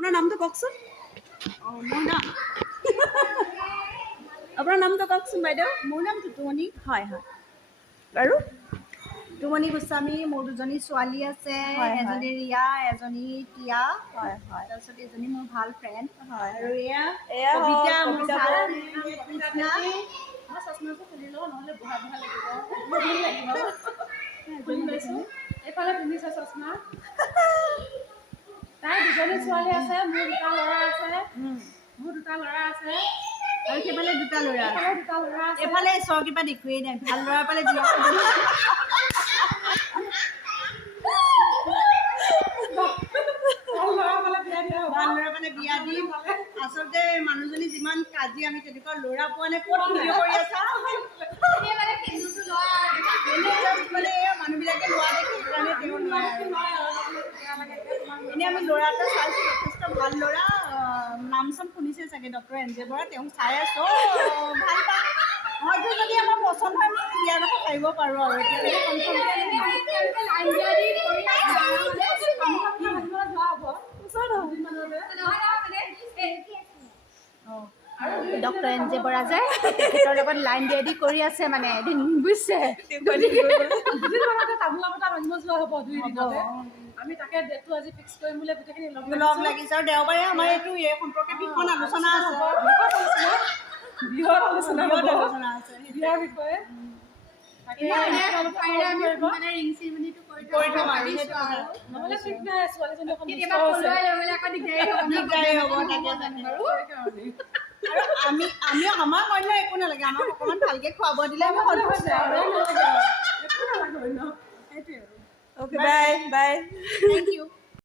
আপোনাৰ নামটো কওকচোন। মোৰ নাম আপোনাৰ নামটো কওকচোন বাইদেউ। মোৰ নাম টুটুমণি। হয় হয় আৰু টুটুমণি গোস্বামী। মোৰ দুজনী ছোৱালী আছে, হয়, হয়। এজনী ৰিয়া, এজনী টিয়া, হয় হয় তাৰপিছত এজনী মোৰ ভাল ফ্ৰেণ্ড। হয় আৰু এয়া এয়া হ'ল কবিতা, মোৰ কবিতা ভাল বৌ। কৃষ্ণা। মই চশমাটো খুলি লওঁ, নহ'লে বুঢ়া বুঢ়া লাগিব। খুলি লৈছোঁ। এইফালে পিন্ধিছে চশমা। তাই দুজনী ছোৱালী আছে, মোৰ দুটা ল'ৰা আছে। আৰু সেইফালে দুটা ল'ৰা আছে। এইফালে দুটা ল'ৰা আছে। এইফালে চৰকি পাত একোৱেই নাই, ভাল ল'ৰা পালে বিয়া ভাল ল'ৰা পালে বিয়া দিয়া হ'ব। ভাল ল'ৰা পালে বিয়া দিম। আচলতে মানুহজনী যিমান কাজি, আমি তেনেকুৱা ল'ৰা পোৱা নাই। ক'ত ভিডিঅ' কৰি আছা? মানে এয়া মানুহবিলাকে লোৱা দেখি সেইকাৰণে তেওঁ লয় আৰু। এনেই আমি ল'ৰা এটা চাইছোঁ, যথেষ্ট ভাল ল'ৰা। নাম চাম শুনিছে চাগে, ডক্টৰ এনজে বৰা। তেওঁক চাই আছোঁ, ভাল পাম। হয়তো যদি আমাৰ পচন্দ হয় আমি বিয়াৰ কথা পাৰিব পাৰোঁ আৰু এতিয়ালৈকে ডক্টৰ এনজে বৰা যে তেখেতৰ লগত লাইন ডেডি কৰি আছে মানে এদিন বুজিছে। তামোলা বটা ভাঙিব যোৱা হ'ব 2 দিনতে। আমি তাকে ডেটটো আজি ফিক্স কৰিম বুলি গোটেইখিনি লগ লাগিছে। আৰু দেওবাৰে আমাৰ এইটো এই সম্পৰ্কে বিষয় আলোচনা আছে। বিয়াৰ আলোচনা আছে বিয়াৰ বিষয়ে। কৰি থম আৰু নহ'লে ঠিক নাই, ছোৱালীজনী অকণ দিগদাৰী হ'ব তাকে তাকে। আৰু আমি আমাক অন্য একো নালাগে, আমাক অকণমান ভালকে খুৱাব দিলে আমি সন্তুষ্ট আৰু। Okay bye bye. Thank U.